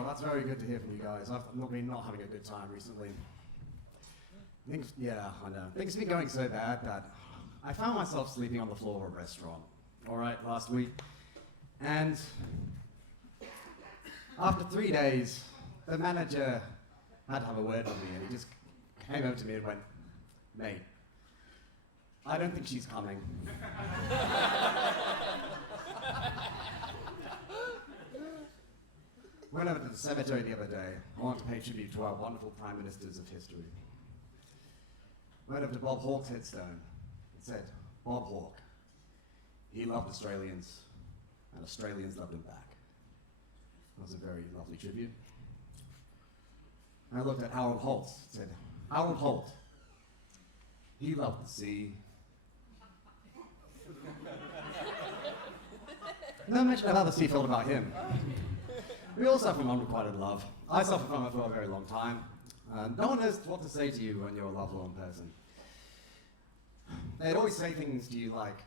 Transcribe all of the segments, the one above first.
Well, that's very good to hear from you guys. I've been not having a good time recently. Yeah, I know. Things have been going so bad that I found myself sleeping on the floor of a restaurant, all right, last week. And after 3 days, the manager had to have a word with me, and he just came over to me and went, "Mate, I don't think she's coming." Went over to the cemetery the other day. I wanted to pay tribute to our wonderful prime ministers of history. Went over to Bob Hawke's headstone. It said, "Bob Hawke. He loved Australians, and Australians loved him back." That was a very lovely tribute. I looked at Harold Holt. It said, "Harold Holt. He loved the sea." No mention of how the sea felt about him. We all suffer from unrequited love. I suffer from it for a very long time. No one knows what to say to you when you're a lovelorn person. They'd always say things to you like,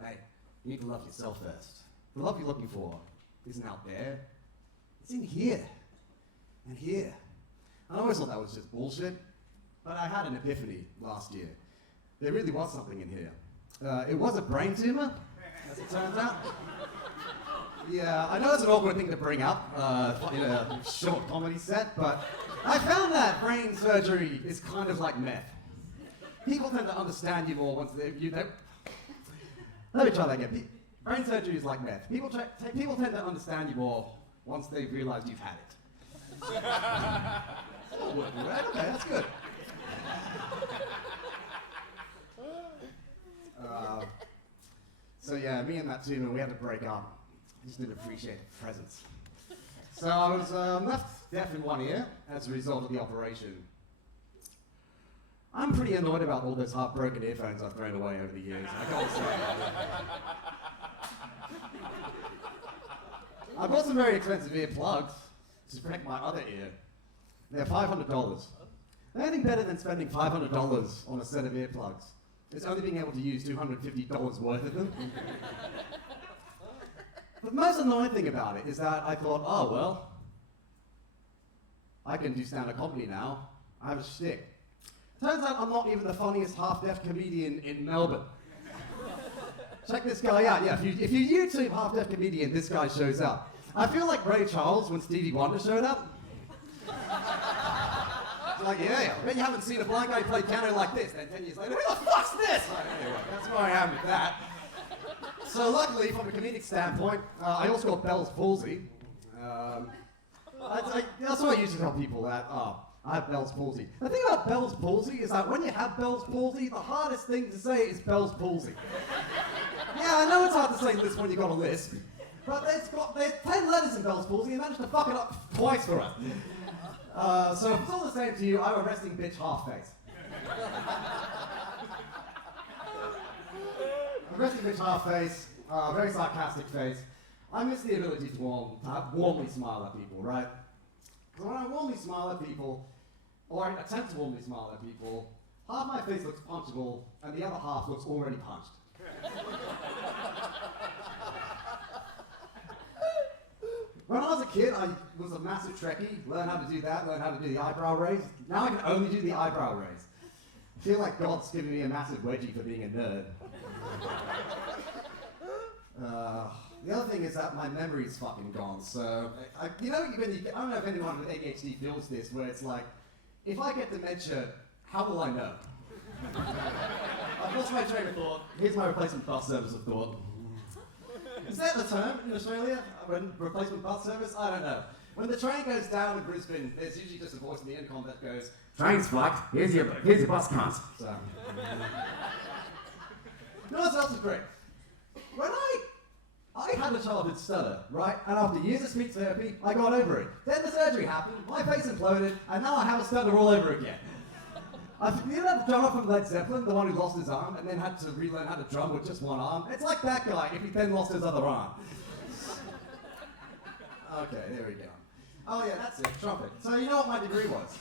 mate, you need to love yourself first. The love you're looking for isn't out there. It's in here. And here. I always thought that was just bullshit, but I had an epiphany last year. There really was something in here. It was a brain tumor, as it turns out. Yeah, I know it's an awkward thing to bring up in a short comedy set, but I found that brain surgery is kind of like meth. People tend to understand you more once let me try that again. Brain surgery is like meth. People tend to understand you more once they've realized you've had it. It's all working, right? Okay, that's good. So yeah, me and that tumor, we had to break up. I just didn't appreciate the presence. So I was left deaf in one ear as a result of the operation. I'm pretty annoyed about all those heartbroken earphones I've thrown away over the years. I can't say. I bought some very expensive earplugs to protect my other ear. They're $500. Anything better than spending $500 on a set of earplugs is only being able to use $250 worth of them. But the most annoying thing about it is that I thought, oh, well, I can do stand-up comedy now. I have a shtick. Turns out I'm not even the funniest half-deaf comedian in Melbourne. Check this guy out. Yeah, if you YouTube half-deaf comedian, this guy shows up. I feel like Ray Charles when Stevie Wonder showed up. It's like, yeah, I bet you haven't seen a blind guy play piano like this. Then 10 years later, who the fuck's this? Anyway, that's where I am with that. So luckily, from a comedic standpoint, I also got Bell's palsy. That's what I usually tell people that, I have Bell's palsy. The thing about Bell's palsy is that when you have Bell's palsy, the hardest thing to say is Bell's palsy. Yeah, I know it's hard to say this when you got a lisp, but there's 10 letters in Bell's palsy and managed to fuck it up twice for us. So if it's all the same to you, I'm a resting bitch half face. A resting bitch half face, very sarcastic face. I miss the ability to warmly smile at people, right? Because when I warmly smile at people, or I attempt to warmly smile at people, half my face looks punchable, and the other half looks already punched. When I was a kid, I was a massive Trekkie, learned how to do that, learned how to do the eyebrow raise. Now I can only do the eyebrow raise. I feel like God's giving me a massive wedgie for being a nerd. The other thing is that my memory's fucking gone, so, I don't know if anyone with ADHD feels this, where it's like, if I get dementia, how will I know? I've lost my train of thought. Here's my replacement bus service of thought. Is that the term in Australia? When replacement bus service? I don't know. When the train goes down in Brisbane, there's usually just a voice in the intercom that goes, "Train's fucked, here's your bus cunt." So. You know what else is great? When I had a childhood stutter, right? And after years of speech therapy, I got over it. Then the surgery happened, my face imploded, and now I have a stutter all over again. You know the drummer from Led Zeppelin, the one who lost his arm and then had to relearn how to drum with just one arm? It's like that guy if he then lost his other arm. Okay, there we go. Oh yeah, that's it, trumpet. So you know what my degree was?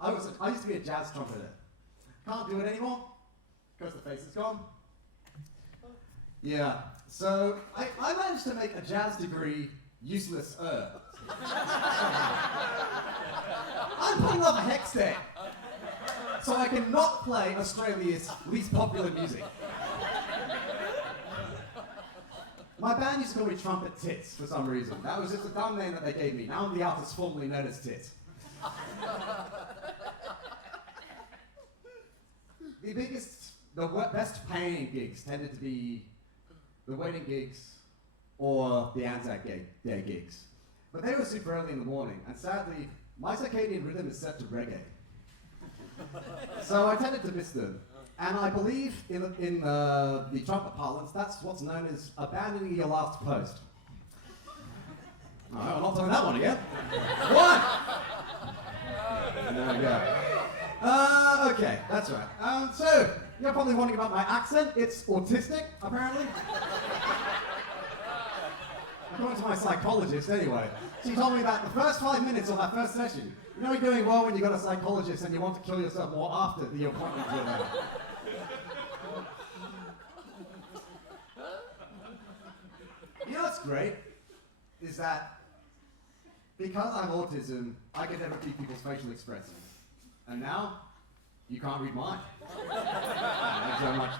I used to be a jazz trumpeter. Can't do it anymore, because the face is gone. Yeah, so I managed to make a jazz degree useless. I'm putting up a hex there so I can not play Australia's least popular music. My band used to call me Trumpet Tits for some reason. That was just a dumb name that they gave me. Now I'm the artist formerly known as Tits. The best paying gigs tended to be the wedding gigs or the Anzac Day gigs. But they were super early in the morning, and sadly, my circadian rhythm is set to reggae. So I tended to miss them. And I believe in the trumpet parlance, that's what's known as abandoning your last post. Oh, I'm not doing that one again. One! There we go. Okay, that's right. So, you're probably wondering about my accent. It's autistic, apparently. According to my psychologist, anyway. She told me that the first 5 minutes of that first session, you know you're doing well when you got a psychologist and you want to kill yourself more after the appointment you're there. You know what's great? Is that because I have autism, I can never read people's facial expressions. And now, you can't read mine. Thanks so much.